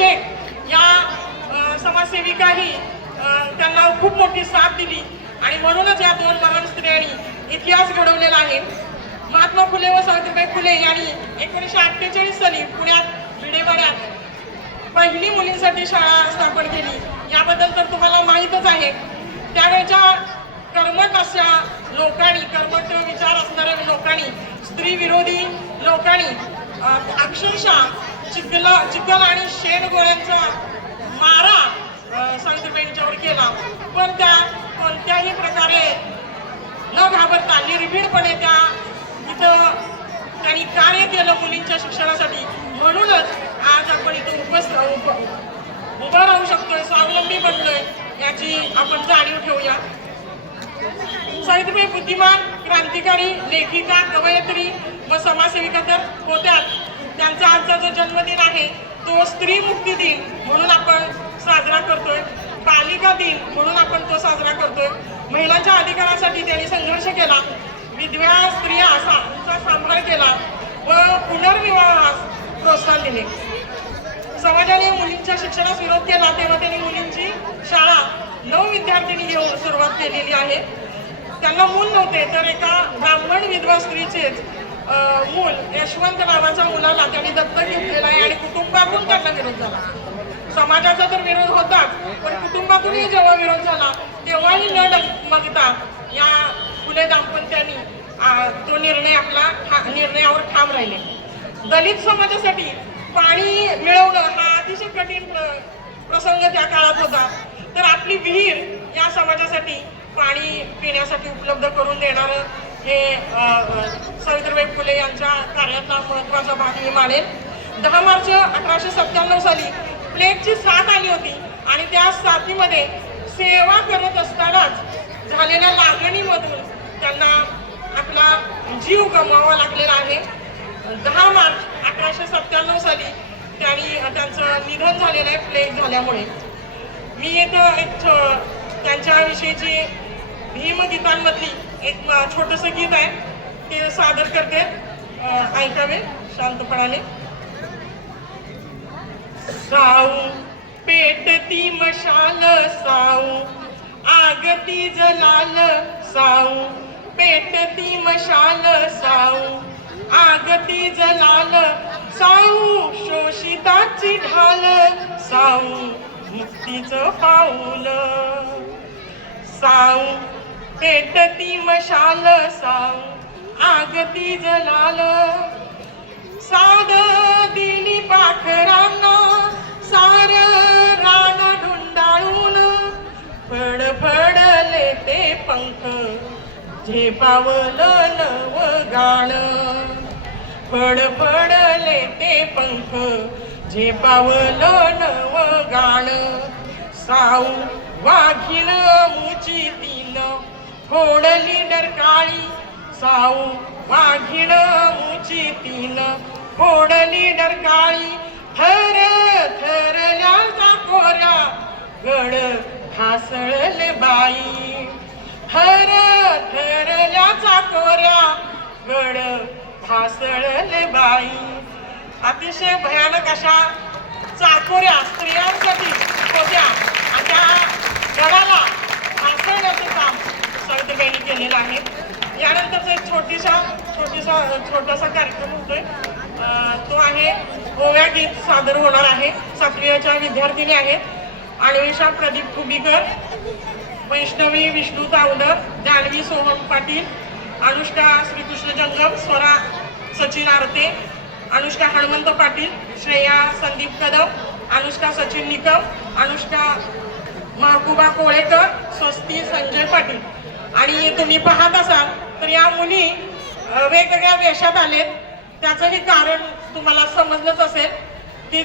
शेख या समाजसेविकाही त्यांना खूप मोठी साथ दिली आणि म्हणूनच या दोन महान स्त्रियांनी इतिहास घडवलेला आहे। महात्मा फुले व सावित्रीबाई फुले यांनी 1948 साली पुण्यात भिडेवाड्यात पहिली मुलींसाठी शाळा स्थापन केली। याबद्दल तर तुम्हाला माहीतच आहे। त्यावेळच्या कर्मठ अशा लोकांनी, कर्मठ विचार असणाऱ्या लोकांनी, स्त्री विरोधी लोकांनी अक्षरशः चिखल आणि शेणगोळ्यांचा मारा सावित्रीबाईंच्यावर केला, पण त्या कोणत्याही प्रकारे न घाबरता निर्भीडपणे तिथं त्यांनी कार्य केलं मुलींच्या शिक्षणासाठी। म्हणूनच आज आपण इथं उभं राहू शकतोय, स्वावलंबी बनलोय, याची आपण जाणीव ठेवूया। सावित्रीबाई बुद्धिमान, क्रांतिकारी, लेखिका, कवयित्री व समाजसेविका तर होत्याच। त्यांचा आजचा जो जन्मदिन आहे तो स्त्री मुक्ती दिन म्हणून आपण साजरा करतोय, बालिका दिन म्हणून आपण तो साजरा करतोय। महिलांच्या अधिकारासाठी त्यांनी संघर्ष केला, विधवा स्त्रियांचा सांभाळ केला व पुनर्विवाहास प्रोत्साहन दिले। समाजाने मुलींच्या शिक्षणास विरोध केला तेव्हा त्यांनी मुलींची शाळा 9 विद्यार्थिनी घेऊन सुरुवात केलेली आहे। त्यांना मूल नव्हते तर एका ब्राह्मण विधवा स्त्रीचेच मूल यशवंत नावाच्या मुलाला त्यांनी दत्तक घेतलेला आहे आणि कुटुंबातून त्यांना विरोध झाला। समाजाचा तर विरोध होताच, पण कुटुंबातूनही जेव्हा विरोध झाला तेव्हाही न डगमगता या फुले दाम्पत्यानी तो निर्णयावर ठाम राहिले। दलित समाजासाठी पाणी मिळवणं हा अतिशय कठीण प्रसंग त्या काळात होता, तर आपली विहीर या समाजासाठी पाणी पिण्यासाठी उपलब्ध करून देणारं हे सावित्रीबाई फुले यांच्या कार्यातला महत्त्वाचा भाग मी मानेन। 10 मार्च 1897 साली प्लेगची साथ आली होती आणि त्या साथीमध्ये सेवा करत असतानाच झालेल्या लागणीमधून त्यांना आपला जीव गमवावा लागलेला आहे। 10 मार्च 1897 साली त्यांचं निधन झालेलं आहे प्लेग झाल्यामुळे। मी इथं त्यांच्याविषयीची भीमगीतांमधली एक छोटंसं गीत आहे ते सादर करते, ऐकावे शांतपणाने। साऊ पेटती मशाल साऊ, आगती जलाल साऊ, पेटती मशाल साऊ, आगती जलाल साऊ, शोषिताची ढाल साऊ, मुक्तीचं पाऊल साऊ, पेटती मशाल साऊ, आगती जलाल, साध दिली पाखरांना सार रान ढुंडाळून, फडफडले ते पंख झेपावलं नव गाण, फडफडले ते पंख झेपावलं नव गाण, साऊ वाघीण मुची तीन फोडली डरकाळी, साऊ वाघीण मुची तीन फोडली डरकाळी, थर थरल्या चाकोऱ्या गड ढासळले बाई, थर थरल्या चाकोऱ्या गड ढासळले बाई। अतिशय भयानक अशा चाकोऱ्या स्त्रियांसाठी होत्या आणि त्या गडाला ढासळण्याचं काम सावित्रीबाईंनी केलेलं आहे। यानंतरचा एक छोटासा कार्यक्रम होतोय, तो आहे गोव्या गीत सादर होणार आहे। 7वीच्या विद्यार्थिनी आहेत, अन्वेषा प्रदीप कुबीकर, वैष्णवी विष्णू तावडर, जान्हवी सोहम पाटील, अनुष्का श्रीकृष्ण जंगम, स्वरा सचिन आरते, अनुष्का हनुमंत पाटील, श्रेया संदीप कदम, अनुष्का सचिन निकम, अनुष्का महबूबा कोळेकर, स्वस्ती संजय पाटील। आणि तुम्ही पाहत असाल तर या मुली वेगवेगळ्या वेशात आलेत, त्याचंही कारण तुम्हाला समजलंच असेल की